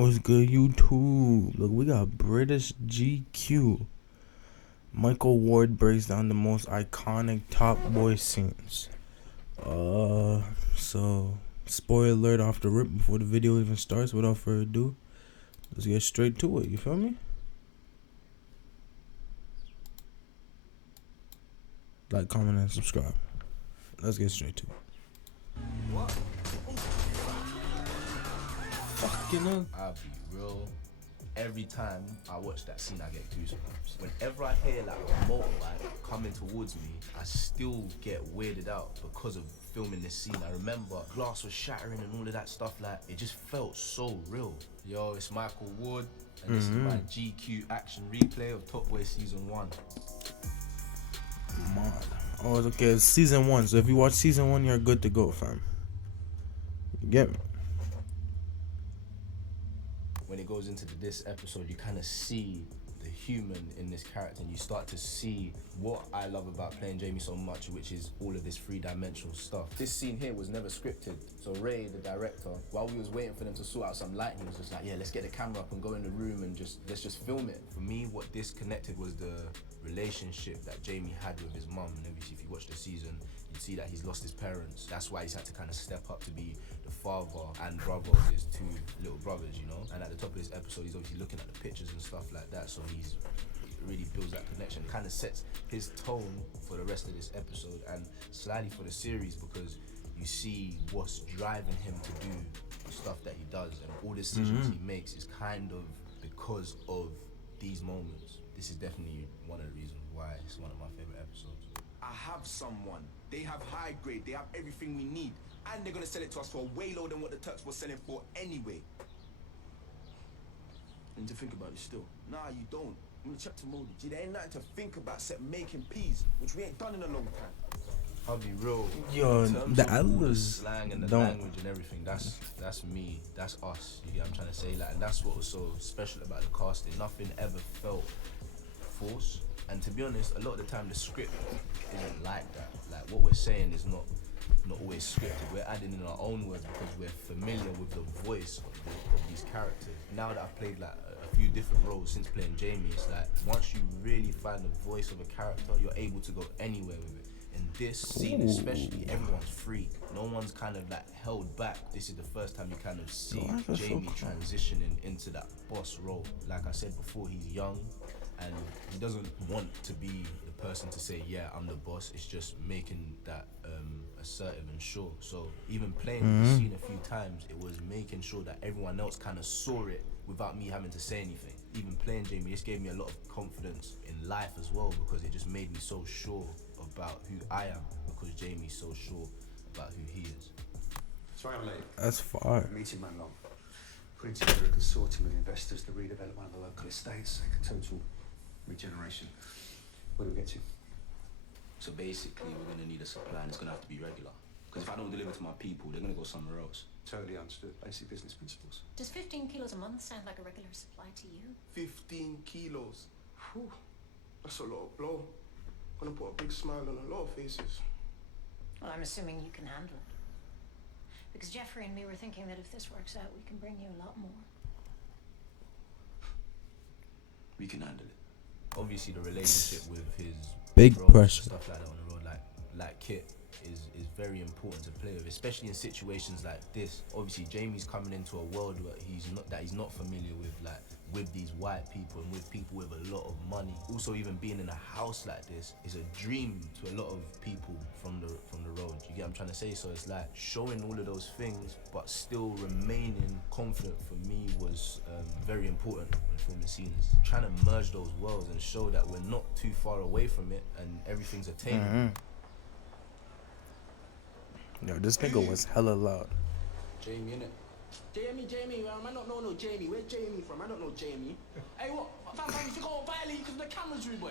What's good, YouTube? Look, we got British GQ. Michael Ward breaks down the most iconic Top Boy scenes. So spoiler alert off the rip before the video even starts. Without further ado, let's get straight to it. You feel me? Like, comment, and subscribe. Let's get straight to it. What? Fucking hell. I'll be real. Every time I watch that scene, I get goosebumps. Whenever I hear like a motorbike coming towards me, I still get weirded out because of filming this scene. I remember glass was shattering and all of that stuff. Like, it just felt so real. Yo, it's Michael Ward, and this is my GQ action replay of Top Boy Season 1. Man. Oh, okay, it's season 1. So if you watch season 1, you're good to go, fam. You get me? When it goes into this episode, you kind of see the human in this character, and you start to see what I love about playing Jamie so much, which is all of this three-dimensional stuff. This scene here was never scripted. So Ray, the director, while we was waiting for them to sort out some lighting, he was just like, yeah, let's get the camera up and go in the room and let's just film it. For me, what disconnected was the relationship that Jamie had with his mum. And obviously, if you watch the season, you'd see that he's lost his parents. That's why he's had to kind of step up to be the father and brother of his two little brothers, you know? And at the top of this episode, he's obviously looking at the pictures and stuff like that, so it really builds that connection, kind of sets his tone for the rest of this episode and slightly for the series, because you see what's driving him to do the stuff that he does, and all decisions he makes is kind of because of these moments. This is definitely one of the reasons why it's one of my favorite episodes. I have someone. They have high grade. They have everything we need. And they're going to sell it to us for way lower than what the Turks were selling for anyway. And to think about it still. Nah, you don't. I'm going to check to Modi. Gee, there ain't nothing to think about except making peas, which we ain't done in a long time. I'll be real. Yo, in terms the of all the Atlas slang and the don't. language and everything, that's me, that's us. You get what I'm trying to say? Like, and that's what was so special about the casting. Nothing ever felt forced. And to be honest, a lot of the time the script isn't like that. Like, what we're saying is not always scripted. We're adding in our own words because we're familiar with the voice of these characters. Now that I've played like a few different roles since playing Jamie, it's like once you really find the voice of a character, you're able to go anywhere with it. In this scene especially, everyone's free. No one's kind of like held back. This is the first time you kind of see Jamie transitioning into that boss role. Like I said before, he's young and he doesn't want to be the person to say, yeah, I'm the boss. It's just making that assertive and sure. So even playing the scene a few times, it was making sure that everyone else kind of saw it without me having to say anything. Even playing Jamie, this gave me a lot of confidence in life as well, because it just made me so sure about who I am, because Jamie's so sure about who he is. Sorry I'm late. That's fire. Meeting ran long. Putting together a consortium of investors to redevelop one of the local estates, like a total regeneration. Where do we get to? So basically, we're going to need a supply and it's going to have to be regular. Because if I don't deliver to my people, they're going to go somewhere else. Totally understood. Basic business principles. Does 15 kilos a month sound like a regular supply to you? 15 kilos. Whew. That's a lot of blow. Gonna put a big smile on a lot of faces. Well, I'm assuming you can handle it. Because Jeffrey and me were thinking that if this works out, we can bring you a lot more. We can handle it. Obviously the relationship with his Big bros, pressure. stuff like that on the road, like Kit is very important to play with, especially in situations like this. Obviously Jamie's coming into a world where he's not familiar with, like with these white people and with people with a lot of money. Also, even being in a house like this is a dream to a lot of people from the road. You get what I'm trying to say? So it's like showing all of those things but still remaining confident, for me was very important when filming scenes. Trying to merge those worlds and show that we're not too far away from it and everything's attainable. Yo, this nigga was hella loud. Jamie, innit? Jamie, I don't know no Jamie. Where's Jamie from? I don't know Jamie. Hey, what? Fam, you can't violate because the camera's through, boy.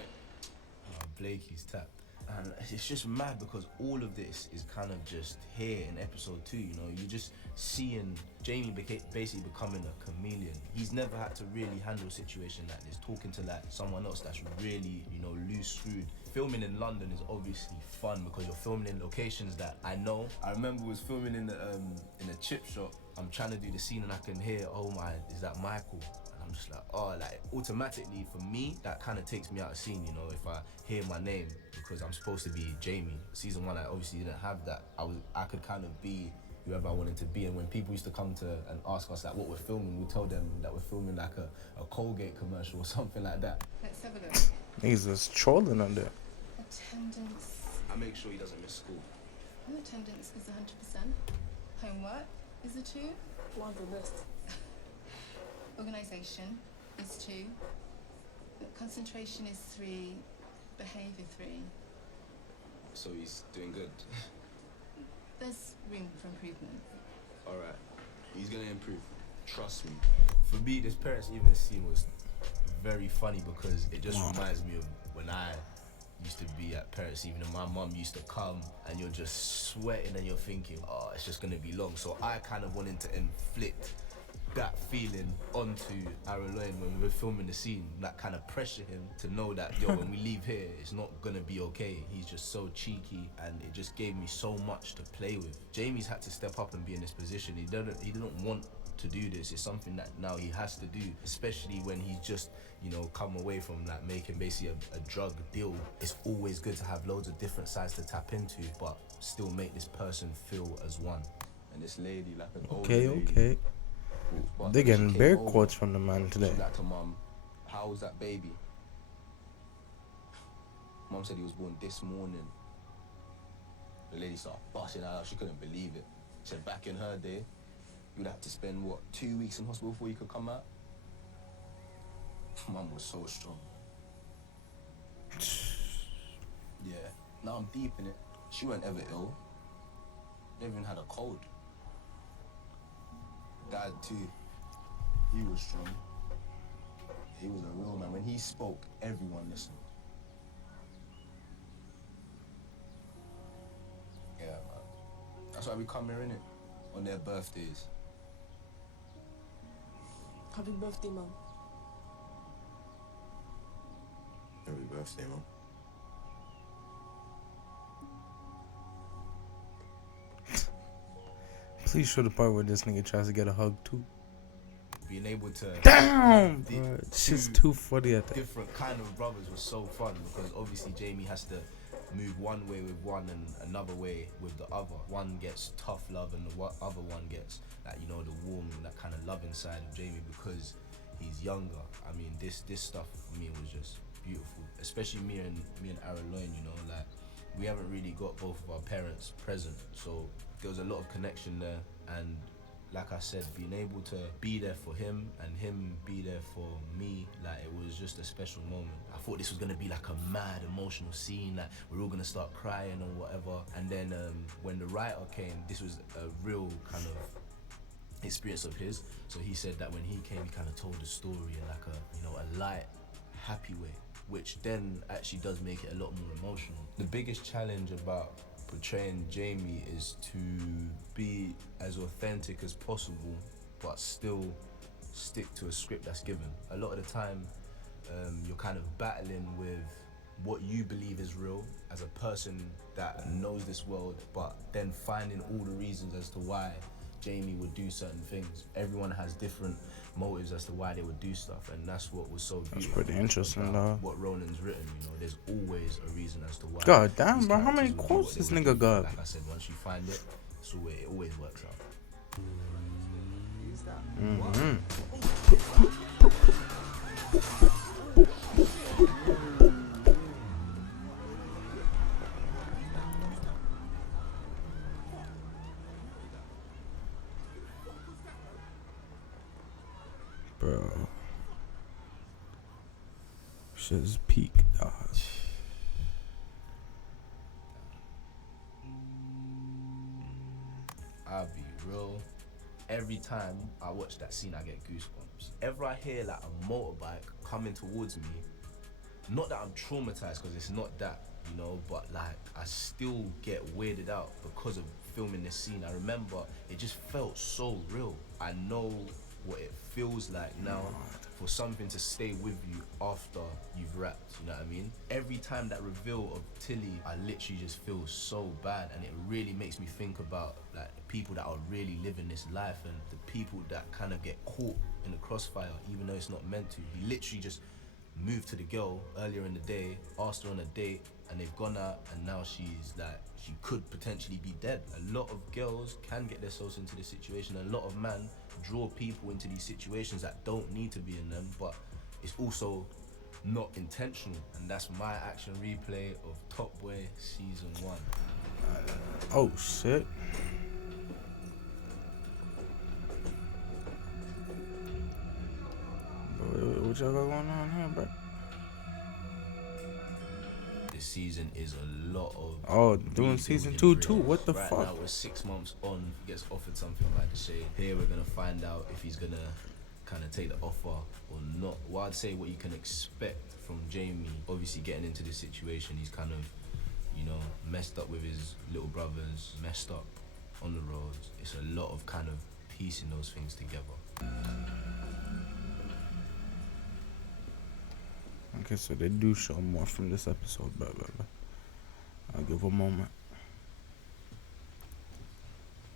Blakey's tapped. And it's just mad because all of this is kind of just here in episode 2, you know? You're just seeing Jamie basically becoming a chameleon. He's never had to really handle a situation like this, talking to like someone else that's really, you know, loose screwed. filming in London is obviously fun because you're filming in locations that I know. I remember we was filming in a chip shop. I'm trying to do the scene and I can hear, oh my, is that Michael? And I'm just like, oh, like automatically for me, that kind of takes me out of scene, you know, if I hear my name, because I'm supposed to be Jamie. Season 1, I obviously didn't have that. I could kind of be whoever I wanted to be. And when people used to come to and ask us like what we're filming, we tell them that we're filming like a Colgate commercial or something like that. Let's have a look. Niggas just trolling on there. Attendance. I make sure he doesn't miss school. Attendance is 100%. Homework is a 2. One of the best. Organisation is 2. Concentration is 3. Behaviour 3. So he's doing good. There's room for improvement. Alright, he's gonna improve. Trust me. For me, this parents' evening scene was very funny because it just reminds me of when I used to be at parents' evening. My mum used to come and you're just sweating and you're thinking, oh, it's just gonna be long. So I kind of wanted to inflict that feeling onto Araloyne when we were filming the scene, that kind of pressure him to know that, yo, when we leave here, it's not gonna be okay. He's just so cheeky and it just gave me so much to play with. Jamie's had to step up and be in this position. He didn't want to do this. It's something that now he has to do, especially when he's just, you know, come away from like making basically a drug deal. It's always good to have loads of different sides to tap into, but still make this person feel as one. And this lady, like an old lady, Okay. They're getting bear quotes from the man today. She's like to mum, how was that baby? Mum said he was born this morning. The lady started busting out. She couldn't believe it. She said back in her day, you'd have to spend, what, 2 weeks in hospital before you could come out? Mum was so strong. Yeah, now I'm deep in it. She weren't ever ill. Never even had a cold. Dad too, he was strong. He was a real man. When he spoke, everyone listened. Yeah, man. That's why we come here, innit? On their birthdays. Happy birthday, Mum. Happy birthday, Mom. Please show the part where this nigga tries to get a hug too. Being able to Damn, bro. It's just too funny at that. different kind of brothers was so fun because obviously Jamie has to move one way with one and another way with the other. One gets tough love and the other one gets that, you know, the warm, that kind of love inside of Jamie because he's younger. I mean, this stuff for me was just beautiful, especially me and Araloyne, you know, like we haven't really got both of our parents present, so there was a lot of connection there. And like I said, being able to be there for him and him be there for me, like it was just a special moment. I thought this was gonna be like a mad emotional scene, like we're all gonna start crying or whatever. And then when the writer came, this was a real kind of experience of his. So he said that when he came, he kind of told the story in like a, you know, a light, happy way, which then actually does make it a lot more emotional. The biggest challenge about portraying Jamie is to be as authentic as possible, but still stick to a script that's given. A lot of the time, you're kind of battling with what you believe is real as a person that knows this world, but then finding all the reasons as to why Jamie would do certain things. Everyone has different motives as to why they would do stuff, and that's what was so beautiful. That's pretty interesting, though. What Ronan's written, you know, there's always a reason as to why. God damn, these bro, how many characters would do quotes what this they would nigga do. got? Like I said, once you find it, it always works out. Bro. Shit's peak, dog. I'll be real. Every time I watch that scene, I get goosebumps. Ever I hear like a motorbike coming towards me, not that I'm traumatized because it's not that, you know, but like I still get weirded out because of filming this scene. I remember it just felt so real. I know what it feels like now for something to stay with you after you've rapped, you know what I mean? Every time that reveal of Tilly, I literally just feel so bad, and it really makes me think about like the people that are really living this life and the people that kind of get caught in the crossfire even though it's not meant to. He literally just moved to the girl earlier in the day, asked her on a date, and they've gone out, and now she's like, she could potentially be dead. A lot of girls can get themselves into this situation. A lot of men draw people into these situations that don't need to be in them, but it's also not intentional. And that's my action replay of Top Boy season 1. Oh shit. What y'all got going on here, bro? This season is a lot of doing season 2 too. What the right fuck? Now we're 6 months on. He gets offered something like the shade. Here we're gonna find out if he's gonna kind of take the offer or not. Well, I'd say what you can expect from Jamie. Obviously, getting into this situation, he's kind of, you know, messed up with his little brothers, messed up on the roads. It's a lot of kind of piecing those things together. Okay, so they do show more from this episode, but I'll give a moment.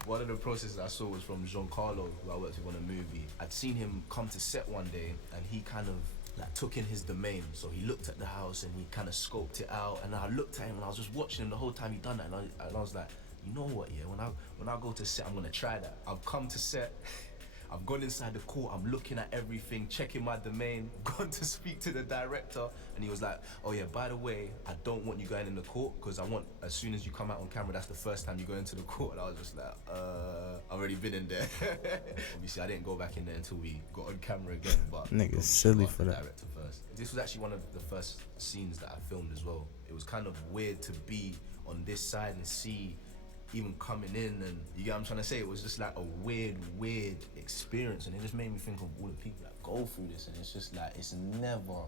One of the processes I saw was from Giancarlo, who I worked with on a movie. I'd seen him come to set one day, and he kind of like took in his domain. So he looked at the house and he kind of scoped it out. And I looked at him and I was just watching him the whole time he done that. And I was like, you know what? Yeah, when I go to set, I'm gonna try that. I've come to set. I've gone inside the court, I'm looking at everything, checking my domain, gone to speak to the director, and he was like, oh yeah, by the way, I don't want you going in the court, because I want, as soon as you come out on camera, that's the first time you go into the court. And I was just like, I've already been in there. Obviously, I didn't go back in there until we got on camera again, but Nigga's silly for that. Director first. This was actually one of the first scenes that I filmed as well. It was kind of weird to be on this side and see even coming in, and you get what I'm trying to say. It was just like a weird experience, and it just made me think of all the people that go through this, and it's just like, it's never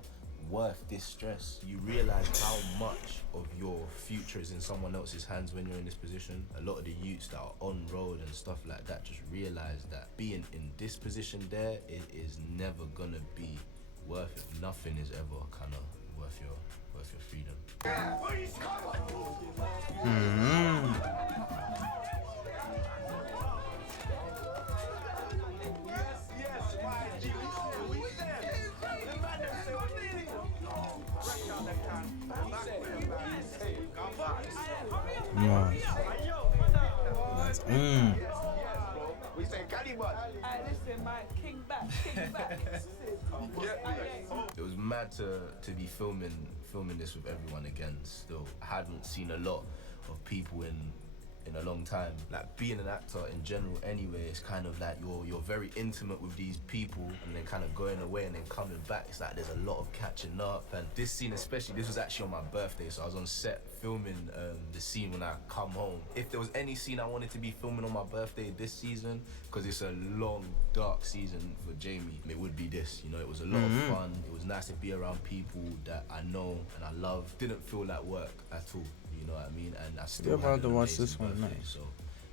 worth this stress. You realize how much of your future is in someone else's hands when you're in this position. A lot of the youths that are on road and stuff like that just realize that being in this position there, it is never gonna be worth it. Nothing is ever kind of worth your freedom. No. That's We say Cannibal. Listen, man, king back. It was mad to be filming this with everyone again still. I hadn't seen a lot of people in a long time. Like, being an actor in general anyway, it's kind of like you're very intimate with these people, and then kind of going away and then coming back. It's like there's a lot of catching up. And this scene especially, this was actually on my birthday, so I was on set filming the scene when I come home. If there was any scene I wanted to be filming on my birthday this season, because it's a long, dark season for Jamie, it would be this. You know, it was a lot of fun. It was nice to be around people that I know and I love. Didn't feel like work at all. You know what I mean? And I still about had to an watch amazing this one, birthday. nice. So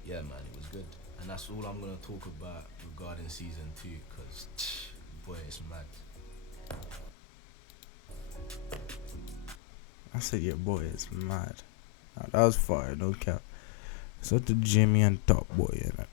yeah, man, it was good. And that's all I'm gonna talk about regarding season 2, because boy, it's mad. I said, yeah, boy, it's mad. Nah, that was fire, no cap. It's up to Jimmy and Top Boy in it.